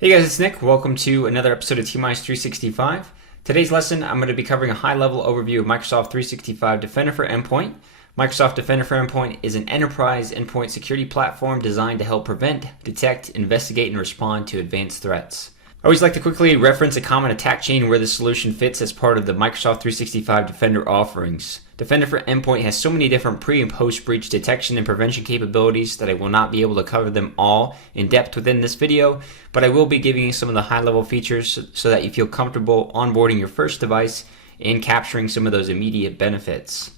Hey guys, it's Nick. Welcome to another episode of T-Minus 365. Today's lesson, I'm going to be covering a high-level overview of Microsoft 365 Defender for Endpoint. Microsoft Defender for Endpoint is an enterprise endpoint security platform designed to help prevent, detect, investigate, and respond to advanced threats. I always like to quickly reference a common attack chain where this solution fits as part of the Microsoft 365 Defender offerings. Defender for Endpoint has so many different pre- and post-breach detection and prevention capabilities that I will not be able to cover them all in depth within this video, but I will be giving you some of the high-level features so that you feel comfortable onboarding your first device and capturing some of those immediate benefits.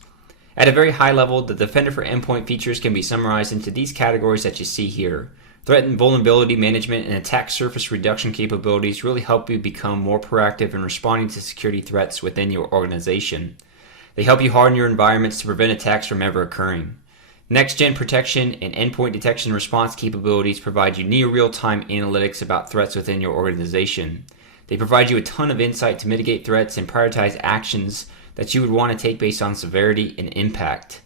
At a very high level, the Defender for Endpoint features can be summarized into these categories that you see here. Threat and vulnerability management and attack surface reduction capabilities really help you become more proactive in responding to security threats within your organization. They help you harden your environments to prevent attacks from ever occurring. Next-gen protection and endpoint detection response capabilities provide you near real-time analytics about threats within your organization. They provide you a ton of insight to mitigate threats and prioritize actions that you would want to take based on severity and impact.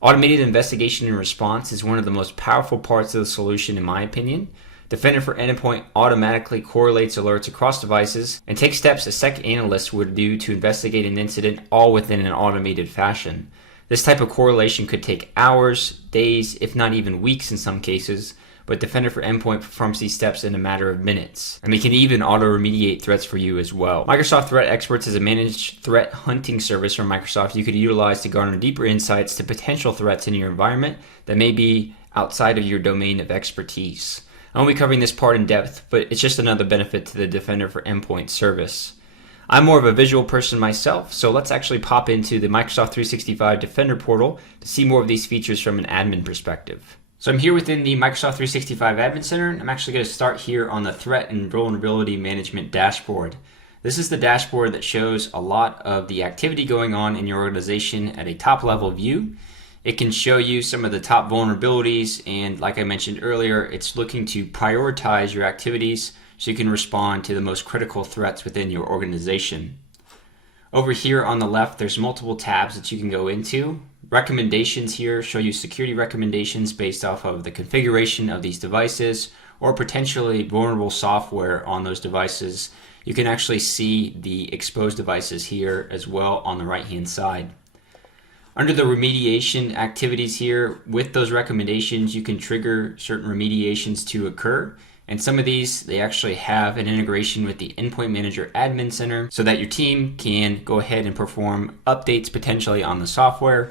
Automated investigation and response is one of the most powerful parts of the solution in my opinion. Defender for Endpoint automatically correlates alerts across devices and takes steps a SEC analyst would do to investigate an incident, all within an automated fashion. This type of correlation could take hours, days, if not even weeks in some cases, but Defender for Endpoint performs these steps in a matter of minutes. And they can even auto-remediate threats for you as well. Microsoft Threat Experts is a managed threat hunting service from Microsoft you could utilize to garner deeper insights to potential threats in your environment that may be outside of your domain of expertise. I won't be covering this part in depth, but it's just another benefit to the Defender for Endpoint service. I'm more of a visual person myself, so let's actually pop into the Microsoft 365 Defender portal to see more of these features from an admin perspective. So I'm here within the Microsoft 365 Admin Center, and I'm actually going to start here on the Threat and Vulnerability Management dashboard. This is the dashboard that shows a lot of the activity going on in your organization at a top-level view. It can show you some of the top vulnerabilities, and like I mentioned earlier, it's looking to prioritize your activities so you can respond to the most critical threats within your organization. Over here on the left, there's multiple tabs that you can go into. Recommendations here show you security recommendations based off of the configuration of these devices or potentially vulnerable software on those devices. You can actually see the exposed devices here as well on the right-hand side. Under the remediation activities here, with those recommendations, you can trigger certain remediations to occur. And some of these, they actually have an integration with the Endpoint Manager Admin Center so that your team can go ahead and perform updates potentially on the software.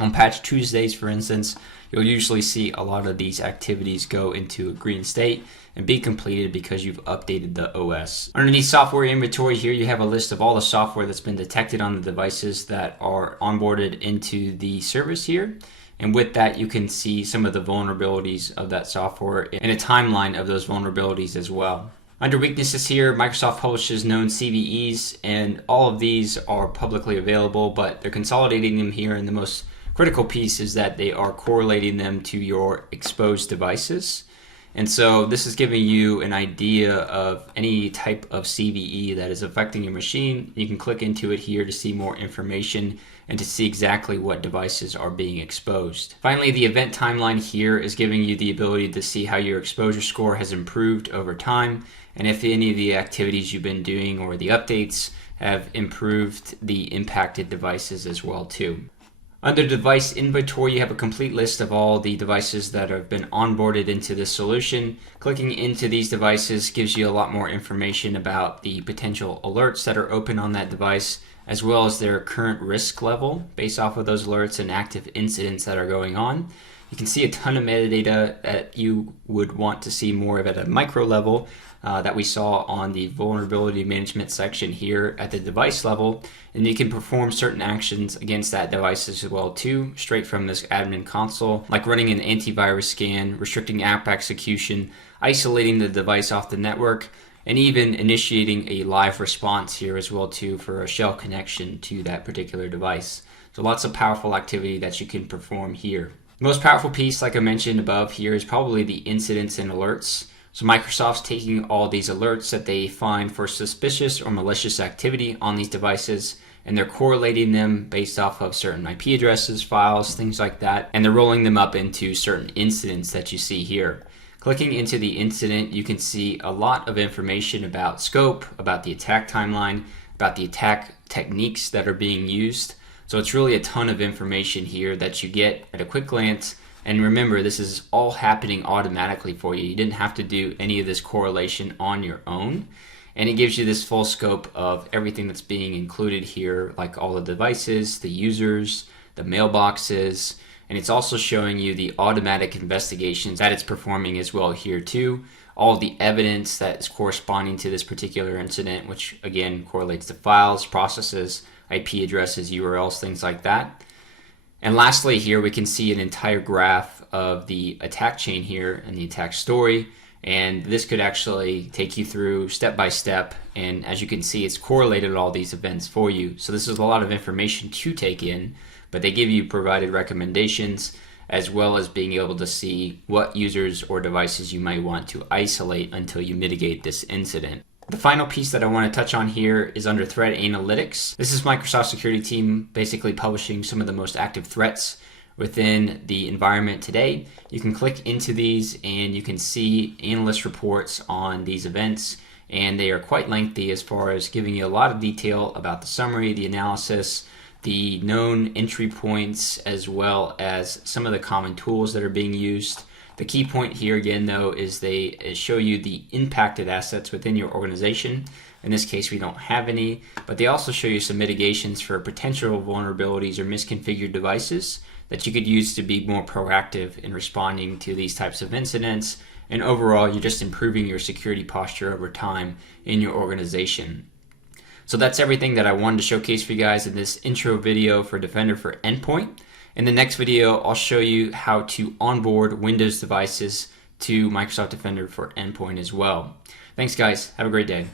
On Patch Tuesdays, for instance, you'll usually see a lot of these activities go into a green state and be completed because you've updated the OS. Underneath software inventory here, you have a list of all the software that's been detected on the devices that are onboarded into the service here. And with that, you can see some of the vulnerabilities of that software and a timeline of those vulnerabilities as well. Under weaknesses here, Microsoft publishes known CVEs, and all of these are publicly available, but they're consolidating them here, and the most critical piece is that they are correlating them to your exposed devices. And so this is giving you an idea of any type of CVE that is affecting your machine. You can click into it here to see more information and to see exactly what devices are being exposed. Finally, the event timeline here is giving you the ability to see how your exposure score has improved over time and if any of the activities you've been doing or the updates have improved the impacted devices as well too. Under device inventory, you have a complete list of all the devices that have been onboarded into this solution. Clicking into these devices gives you a lot more information about the potential alerts that are open on that device, as well as their current risk level based off of those alerts and active incidents that are going on. You can see a ton of metadata that you would want to see more of at a micro level that we saw on the vulnerability management section here at the device level, and you can perform certain actions against that device as well too, straight from this admin console, like running an antivirus scan, restricting app execution, isolating the device off the network, and even initiating a live response here as well too for a shell connection to that particular device. So lots of powerful activity that you can perform here. The most powerful piece, like I mentioned above here, is probably the incidents and alerts. So Microsoft's taking all these alerts that they find for suspicious or malicious activity on these devices, and they're correlating them based off of certain IP addresses, files, things like that, and they're rolling them up into certain incidents that you see here. Clicking into the incident, you can see a lot of information about scope, about the attack timeline, about the attack techniques that are being used. So it's really a ton of information here that you get at a quick glance. And remember, this is all happening automatically for you. You didn't have to do any of this correlation on your own. And it gives you this full scope of everything that's being included here, like all the devices, the users, the mailboxes, and it's also showing you the automatic investigations that it's performing as well here too. All the evidence that is corresponding to this particular incident, which again correlates to files, processes, IP addresses, URLs, things like that. And lastly, here we can see an entire graph of the attack chain here and the attack story. And this could actually take you through step by step. And as you can see, it's correlated all these events for you. So this is a lot of information to take in, but they give you provided recommendations as well as being able to see what users or devices you might want to isolate until you mitigate this incident. The final piece that I want to touch on here is under threat analytics. This is Microsoft security team basically publishing some of the most active threats within the environment today. You can click into these and you can see analyst reports on these events, and they are quite lengthy as far as giving you a lot of detail about the summary, the analysis, the known entry points, as well as some of the common tools that are being used. The key point here again though is they show you the impacted assets within your organization. In this case we don't have any, but they also show you some mitigations for potential vulnerabilities or misconfigured devices that you could use to be more proactive in responding to these types of incidents. And overall, you're just improving your security posture over time in your organization. So that's everything that I wanted to showcase for you guys in this intro video for Defender for Endpoint. In the next video, I'll show you how to onboard Windows devices to Microsoft Defender for Endpoint as well. Thanks guys, have a great day.